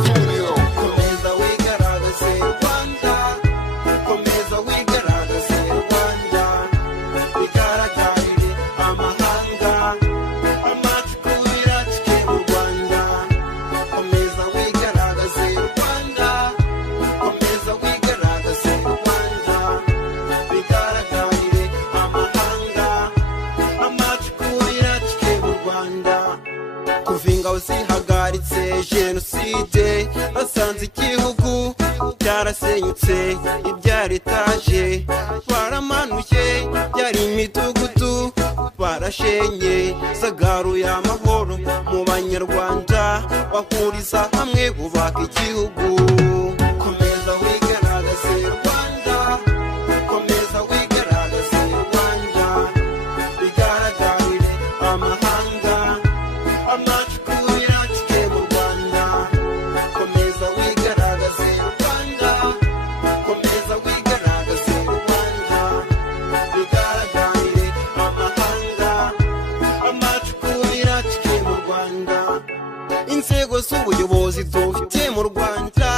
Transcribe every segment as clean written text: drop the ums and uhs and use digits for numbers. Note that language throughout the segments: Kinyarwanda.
Komeza wigaragaze Rwanda, komeza wigaragaze Rwanda, bigaragarire amahanga, amacukubira cike mu Rwanda. Komeza wigaragaze Rwanda, komeza wigaragaze Rwanda, bigaragarire amahanga, amacukubira cike mu Rwanda. Kuva ingabo zihagaritse jenoside, basanze igihugu cyarasenyutse, ibyari etaje baramanuye, byari imidugudu barashenye, zagaruye amahoro mu banyarwanda, bahuriza hamwe bubaka igihugu. Komeza wigaragaze Rwanda, komeza wigaragaze Rwanda, bigaragarire amahanga, amacukubira cike mu Rwanda. Komeza wigaragaze Rwanda, komeza wigaragaze Rwanda, bigaragarire amahanga, amacukubira cike mu Rwanda. Inzego z'ubuyobozi dufite mu Rwanda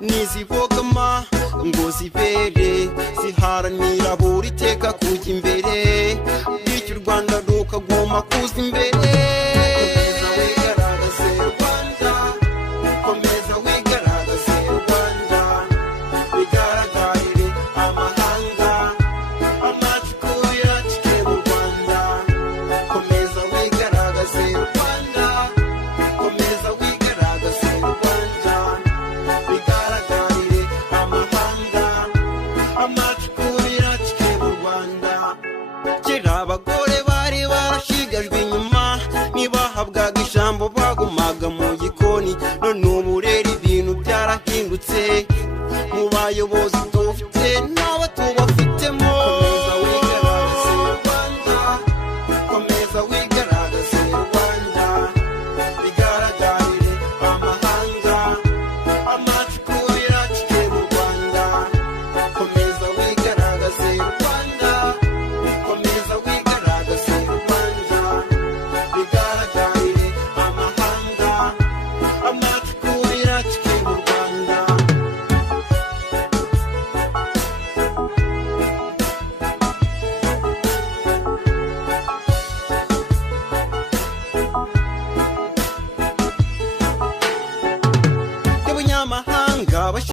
nizibogama ngo zibere, ziharanira buri teka kujya imbere, bityo u Rwanda rukaguma kuza imbere. Komeza wigaragaze Rwanda, komeza wigaragaze Rwanda, bigaragarire amahanga, amacukubira cike mu Rwanda. Komeza wigaragaze Rwanda, komeza wigaragaze Rwanda, bigaragarire amahanga, amacukubira cike mu Rwanda. Kera abagore bari barashigajwe inyuma, ntibahabwaga ijambo bagumaga mu gikoni, none ubu rero ibintu byarahindutse, mu bayobozi